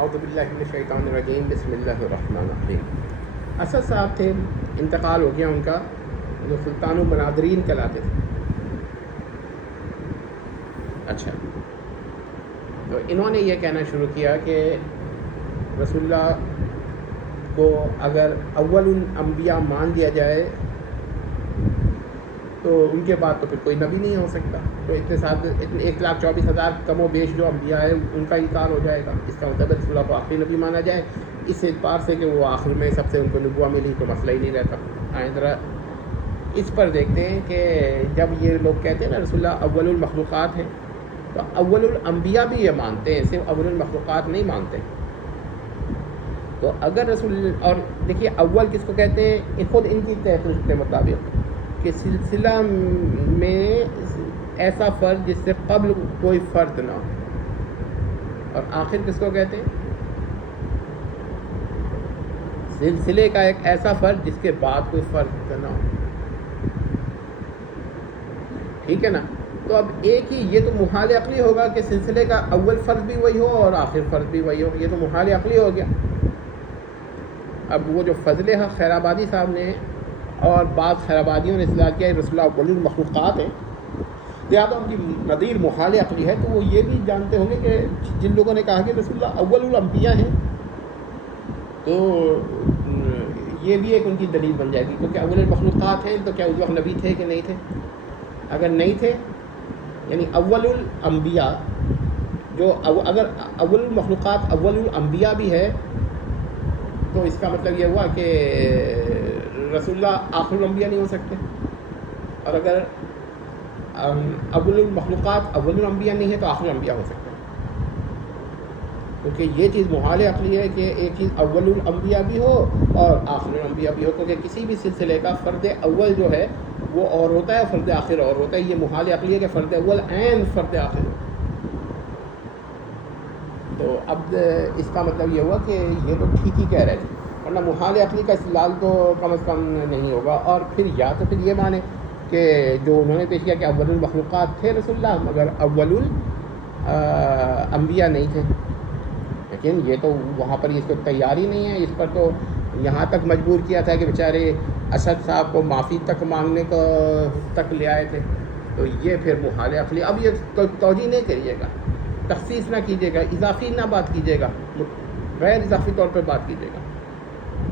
اعوذ باللہ من الشیطان الرجیم، بسم اللہ الرحمن الرحیم۔ اسد صاحب تھے، انتقال ہو گیا ان کا، جو سلطان المناظرین کہلاتے تھے۔ اچھا، تو انہوں نے یہ کہنا شروع کیا کہ رسول اللہ کو اگر اول الانبیاء مان لیا جائے تو ان کے بعد تو پھر کوئی نبی نہیں ہو سکتا، تو اتنے 1,24,000 کم و بیش جو انبیاء ہیں ان کا انکار ہو جائے گا۔ اس کا مطلب رسول اللہ کو آخری نبی مانا جائے، اس اعتبار سے کہ وہ آخر میں سب سے ان کو نبوت ملی تو مسئلہ ہی نہیں رہتا۔ آئیں ذرا اس پر دیکھتے ہیں کہ جب یہ لوگ کہتے ہیں نا رسول اللہ اول المخلوقات ہیں، تو اول الانبیاء بھی یہ مانتے ہیں، صرف اول المخلوقات نہیں مانتے۔ تو اگر رسول، اور دیکھیے اول کس کو کہتے ہیں، خود ان کی تحقیق کے مطابق کہ سلسلہ میں ایسا فرد جس سے قبل کوئی فرد نہ ہو، اور آخر کس کو کہتے ہیں، سلسلے کا ایک ایسا فرد جس کے بعد کوئی فرد نہ ہو۔ ٹھیک ہے نا؟ تو اب ایک ہی، یہ تو محال عقلی ہوگا کہ سلسلے کا اول فرد بھی وہی ہو اور آخر فرد بھی وہی ہو، یہ تو محال عقلی ہو گیا۔ اب وہ جو فضل حق خیرآبادی صاحب نے اور بعض خیرآبادیوں نے اصلاح کیا رسول اللہ اول المخلوقات ہیں، لہٰذا ان کی نظیر محال عقلی ہے، تو وہ یہ بھی جانتے ہوں گے کہ جن لوگوں نے کہا کہ رسول اللہ اول الانبیاء ہیں، تو یہ بھی ایک ان کی دلیل بن جائے گی، کیونکہ اول المخلوقات ہیں تو کیا اس وقت نبی تھے کہ نہیں تھے؟ اگر نہیں تھے، یعنی اول الانبیاء جو اگر اول المخلوقات اول الانبیاء بھی ہے تو اس کا مطلب یہ ہوا کہ رسول اللہ آخر الانبیاء نہیں ہو سکتے، اور اگر اول المخلوقات اول الانبیاء نہیں ہے تو آخر الانبیاء ہو سکتے ہیں، کیونکہ یہ چیز محال عقلی ہے کہ ایک چیز اول الانبیاء بھی ہو اور آخر الانبیاء بھی ہو، کیونکہ کسی بھی سلسلے کا فرد اول جو ہے وہ اور ہوتا ہے، فرد آخر اور ہوتا ہے۔ یہ محال عقلی ہے کہ فرد اول عین فرد آخر ہو۔ تو اب اس کا مطلب یہ ہوا کہ یہ تو ٹھیک ہی کہہ رہے تھے، ورنہ محال عقلی کا استدلال تو کم از کم نہیں ہوگا۔ اور پھر یا تو پھر یہ مانے کہ جو انہوں نے پیش کیا کہ اول المخلوقات تھے رسول اللہ مگر اول الانبیاء نہیں تھے، لیکن یہ تو وہاں پر اس کو تیاری نہیں ہے، اس پر تو یہاں تک مجبور کیا تھا کہ بیچارے اسد صاحب کو معافی تک مانگنے کو تک لے آئے تھے۔ تو یہ پھر محال عقلی، اب یہ توجیہ نہیں کریے گا، تخصیص نہ کیجیے گا، اضافی نہ بات کیجیے گا، غیر اضافی طور پر بات کیجیے گا۔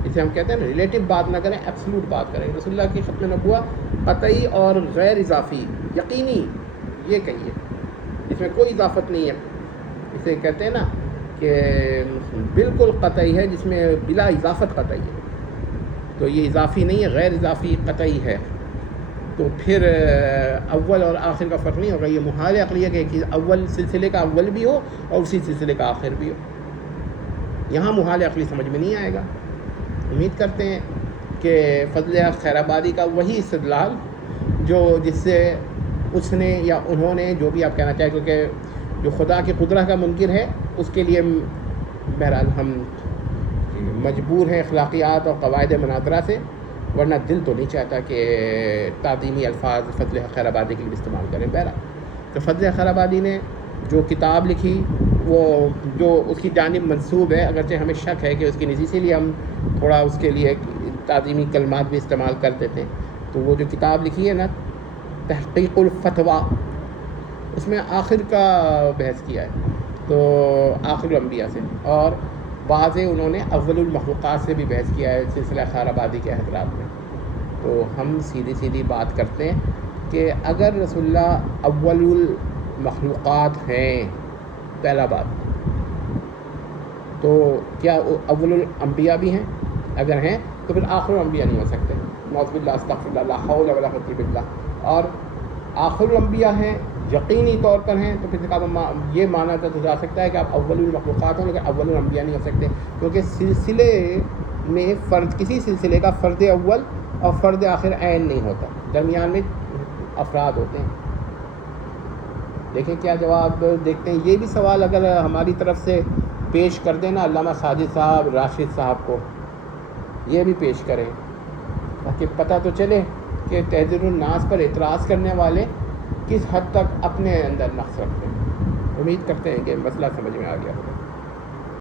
اسے ہم کہتے ہیں نا ریلیٹو بات نہ کریں، ایبسلوٹ بات کریں۔ رسول اللہ کی ختم نبوت قطعی اور غیر اضافی یقینی یہ کہیے، اس میں کوئی اضافت نہیں ہے۔ اسے کہتے ہیں نا کہ بالکل قطعی ہے جس میں بلا اضافت قطعی ہے، تو یہ اضافی نہیں ہے، غیر اضافی قطعی ہے۔ تو پھر اول اور آخر کا فرق نہیں ہوگا، یہ محال عقلی ہے کہ ایک چیز اول سلسلے کا اول بھی ہو اور اسی سلسلے کا آخر بھی ہو، یہاں محال عقلی سمجھ میں نہیں آئے گا۔ امید کرتے ہیں کہ فضل حق خیرآبادی کا وہی استدلال جو جس سے اس نے یا انہوں نے جو بھی آپ کہنا چاہیں، کیونکہ جو خدا کی قدرت کا منکر ہے اس کے لیے بہرحال ہم مجبور ہیں اخلاقیات اور قواعد مناظرہ سے، ورنہ دل تو نہیں چاہتا کہ تعظیمی الفاظ فضل حق خیرآبادی کے لیے استعمال کریں۔ بہرحال تو فضل حق خیرآبادی نے جو کتاب لکھی وہ جو اس کی جانب منسوب ہے، اگرچہ ہمیں شک ہے کہ اس کی نجی، اسی لیے ہم تھوڑا اس کے لیے تعظیمی کلمات بھی استعمال کرتے تھے، تو وہ جو کتاب لکھی ہے نا تحقیق الفتویٰ، اس میں آخر کا بحث کیا ہے، تو آخر الانبیاء سے، اور بعض انہوں نے اول المخلوقات سے بھی بحث کیا ہے سلسلہ خیرآبادی کے حضرات میں۔ تو ہم سیدھی بات کرتے ہیں کہ اگر رسول اللہ اول المخلوقات ہیں، پہلا بات تو کیا اول الانبیاء بھی ہیں؟ اگر ہیں تو پھر آخر الانبیاء نہیں ہو سکتے، نعوذ باللہ استغفر اللہ، لا حول ولا قوة الا باللہ۔ اور آخر الانبیاء ہیں، یقینی طور پر ہیں، تو پھر یہ مانا تو جا سکتا ہے کہ آپ اول المخلوقات ہوں لیکن اول الانبیاء نہیں ہو سکتے، کیونکہ سلسلے میں فرد، کسی سلسلے کا فرد اول اور فرد آخر عین نہیں ہوتا، درمیان میں افراد ہوتے ہیں۔ دیکھیں کیا جواب دیکھتے ہیں۔ یہ بھی سوال اگر ہماری طرف سے پیش کر دینا علامہ ساجد صاحب، راشد صاحب کو، یہ بھی پیش کریں تاکہ پتہ تو چلے کہ تحذیر الناس پر اعتراض کرنے والے کس حد تک اپنے اندر نقص رکھتے ہیں۔ امید کرتے ہیں کہ مسئلہ سمجھ میں آ گیا ہوگا۔